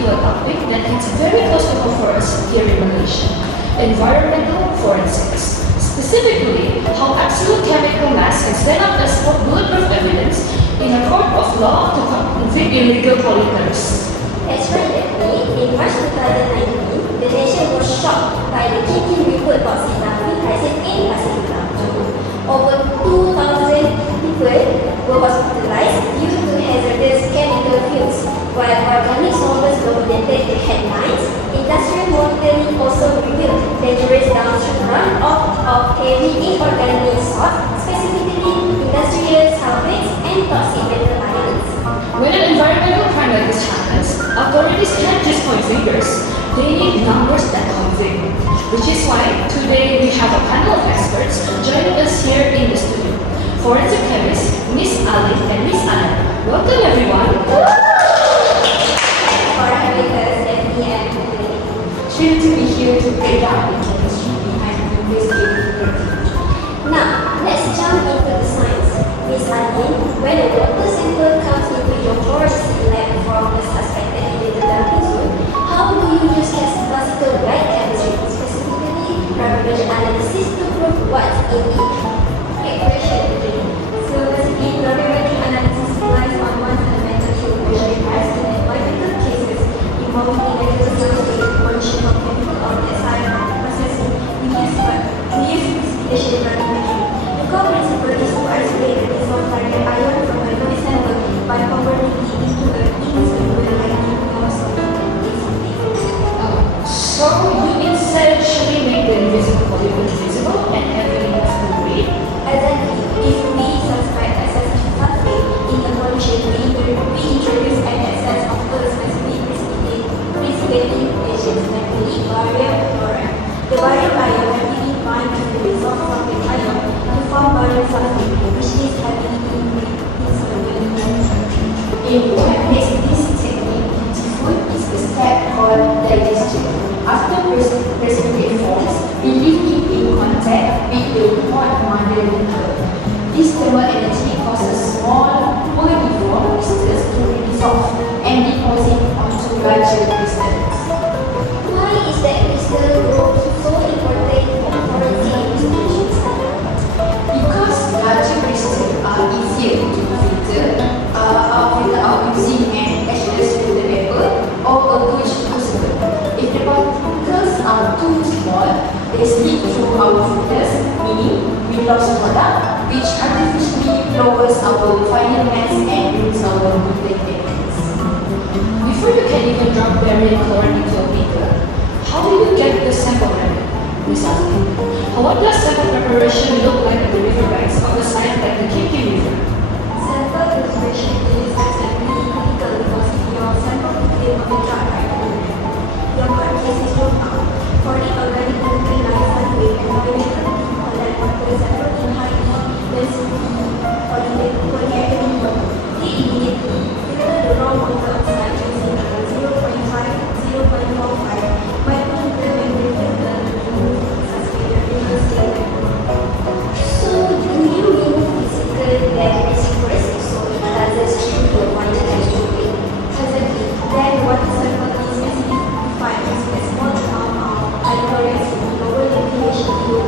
to a topic that hits very close to home for us here in Malaysia: environmental forensics. Specifically, how absolute chemical mass can stand up as bulletproof evidence in a court of law to convict illegal polluters. That's right, Daphne. In March 2019, the nation was shocked by the kicking report about tsunami crisis in Pasir Gudang, Johor. Over 2,000 people were hospitalized due to hazardous chemical fumes. While organic solvents dominated the headlines, industrial monitoring also revealed dangerous downstream runoff of heavy inorganic salts, specifically industrial sulfates and toxic metal ions. When an environmental crime like this happens, authorities can't just point fingers. They need numbers that convict. Which is why today we have a panel of experts joining us here in the studio. Forensic chemists Miss ALYN and Miss Anna. Welcome everyone. For having us, DEFNIE and PUTERI. Thrilled to be here to break down the chemistry behind investigative work. Now, let's jump into the science. Miss ALYN, when a water sample comes into your forestry lab from a suspected illegal dumping zone, how do you use classical white chemistry, specifically gravimetric analysis, to prove what's in it? Great question, Puteri. So basically, gravimetric analysis relies on one fundamental tool which requires in environmental cases involving electrical scientific pollution of chemical objects processing. We use precipitation gravimetry. The core principle is to isolate the dissolved target ion from a known sample by converting it into an insoluble hydrogen molecule. So you essentially make the invisible pollutant visible and heavily moved. Exactly. If we suspect excessive sulfate in the pollution, we introduce an excess of those specific precipitating agents, namely barium chloride. The barium ion rapidly binds to the dissolved sulfate ion to form barium sulfate, which is heavily insoluble in water. In practice, this technique beautiful is the step called digestion. After precipitate forms, we leave it in contact with the hot mother liquor. This thermal energy causes small, poorly formed crystals to dissolve and deposit onto larger crystals. Why is that crystal growth so important for forensic investigations? Because larger crystals are easier to filter out using an H-less filter paper or a gauge crucible. If the particles are too small, they slip through our filters, meaning we lost product, which artificially lowers our final mass and ruins our filter techniques. Before you can even drop barium chloride into a beaker, how do you get the sample ready? Miss ALYN, what does sample preparation look like at the riverbanks of a site like the Kiki River? Sample preparation is extremely critical because your sample is clear of the drug right. Your practice is to for the organic chemical like sulfate and gravimetric collect water sample in high density polyethylene water. They immediately filter the raw water outside using 0.5–0.45 micrometer filter to remove suspected mineral stain. So, do you remove physical damage first so it doesn't stream to a wider chemistry? Exactly. Then water sample is acidified using a small amount of hydrochloric acid to lower the pH level.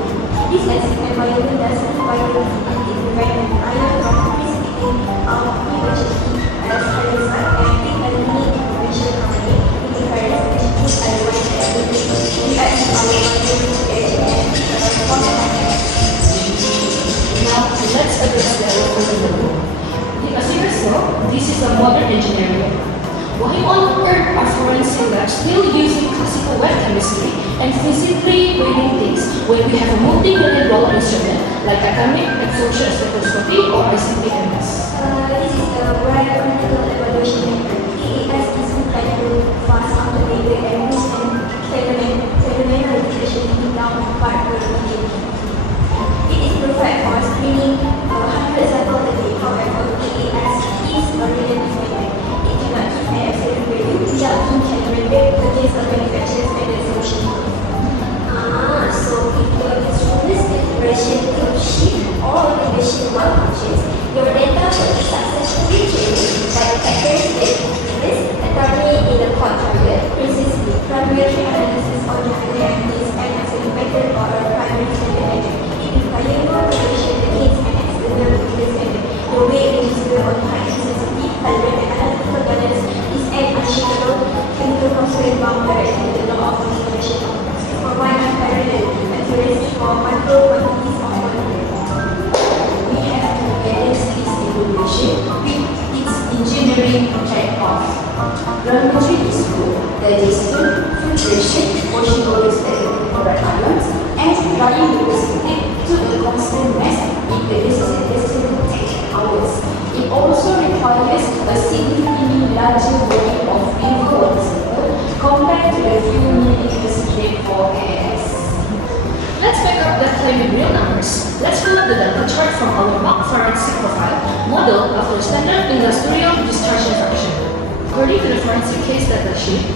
This acid environment doesn't violate and prevent ion from precipitating out prematurely as hydroxide and it eliminates information from the interference which is otherwise we add our environment edge and Now, let's address the elephant in the room. As you guys know, this is a modern engineering. Why on earth are forensic labs still using classical wet chemistry and physically reading things when we have a multi-million-dollar instrument like atomic absorption spectroscopy or ICP-MS? This is the Royale critical evaluation method. AES is applied to fast automated and loose and sedimentary detection in down part per region. It is perfect for screening 100 samples a day. However, AES is a relative method. It cannot give an absolute value without being calibrated against the manufacturer's method solution. So if your instrument's calibration to shift all the machine malfunctions, your data will be successfully keep track of. Gravimetry is good. The distance, filtration, washing away the ions, and drying the precipitate to a constant mass if the distance takes hours. It also requires a significantly larger volume of pure water sample compared to the few milliliters needed for AS. Let's back up that claim with real numbers. Let's pull up the data chart from our mock forensic profile model after standard industrial discharge fraction. According to the forensic case data sheet,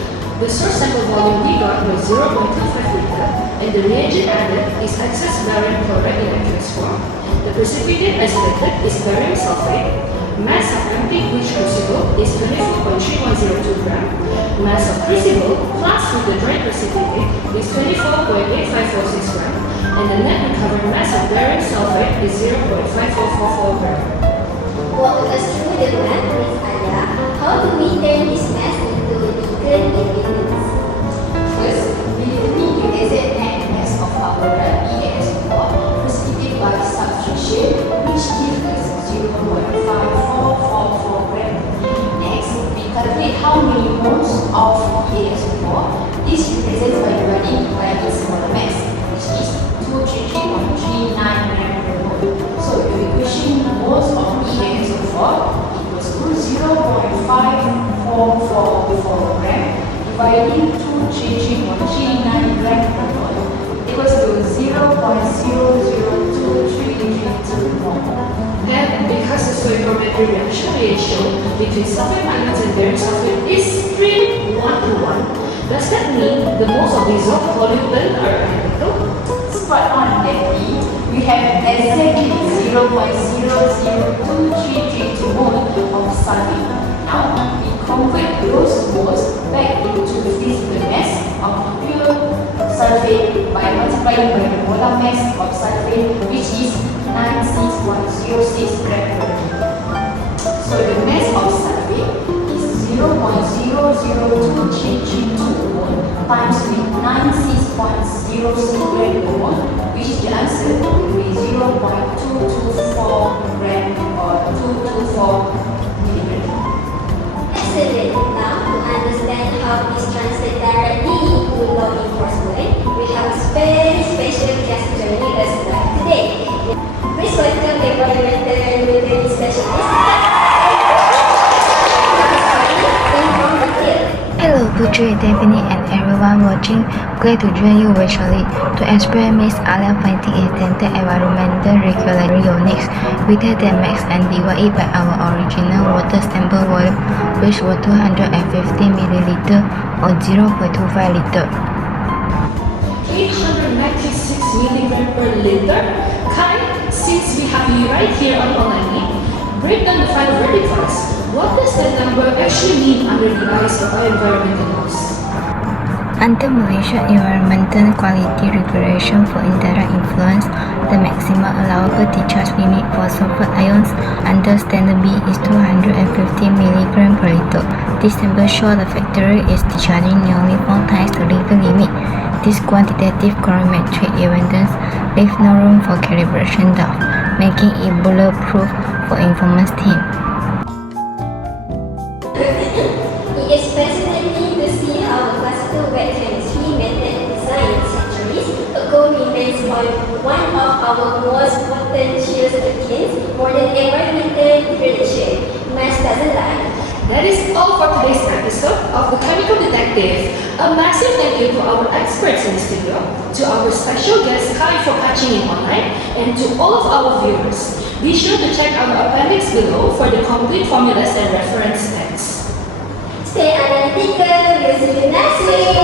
the source sample volume we got was 0.25 liter, and the reagent added is excess barium chloride in aqueous form. The precipitate isolated is barium sulfate. Mass of empty bleach crucible is 24.3102 gram. Mass of crucible plus with the dry precipitate is 24.8546 gram. And the net recovered mass of barium sulfate is 0.5444 gram. Walk us through the math, Ms. ALYA. How do we turn this mass into legal evidence? First, we need to AZLIN mass of our ELYSIOS precipitate by substitution, which gives us 0.5444 gram. Next, we calculate how many moles of ELYSIOS. This represents by dividing by its molar mass, which is 233.39 gram per mole. So the equation moles of ELYSIOS equals to 0.5444 gram dividing 233.39 gram per mole equals to 0.002332 mole. And because the stoichiometric reaction ratio between sulfate ions and barium sulfate is 3:1:1, does that mean the moles of dissolved pollutant are identical? Spot on, Betty. We have exactly 0.002332 mole of sulfate. Now, we convert those moles back into physical mass of pure sulfate by multiplying by the molar mass of sulfate, which is 96.06 gram per liter. So the mass of sulfate is 0.002332 mole times with 96.06 gram per mole, which is the answer will be 0.224 gram or 224 milligram. Excellent. Now, to understand how this translates directly into law enforcement, we have a very special guest joining us today. Please welcome the environmental regulatory specialist. Hello Puteri, DEFNIE and everyone watching. Glad to join you virtually to explain Ms. ALYA finding intended environmental regulatory units greater than max and divided by our original water sample volume, which was 250 milliliter or 0.25 liter. 896 milligram per liter. Kai, since we have you right here on online, break down the final verdict for us. What does that number actually mean under the eyes of our environmental laws? Under Malaysia Environmental Quality Regulation for indirect influence, the maximum allowable discharge limit for sulfate ions under Standard B is 250 mg per liter. This sample shows the factory is discharging nearly 4 times the legal limit. This quantitative gravimetric evidence leaves no room for calibration doubt, making it bulletproof for informants team. It is fascinating to see how the classical wet chemistry method designed centuries ago remains one of our most potential against modern environmental degradation. Mass doesn't lie. That is all for today's episode of The Chemical Detective. A massive thank you to our experts in the studio, to our special guest Kai for catching in online, and to all of our viewers. Be sure to check our appendix below for the complete formulas and reference texts. Stay analytical. We'll see you next week.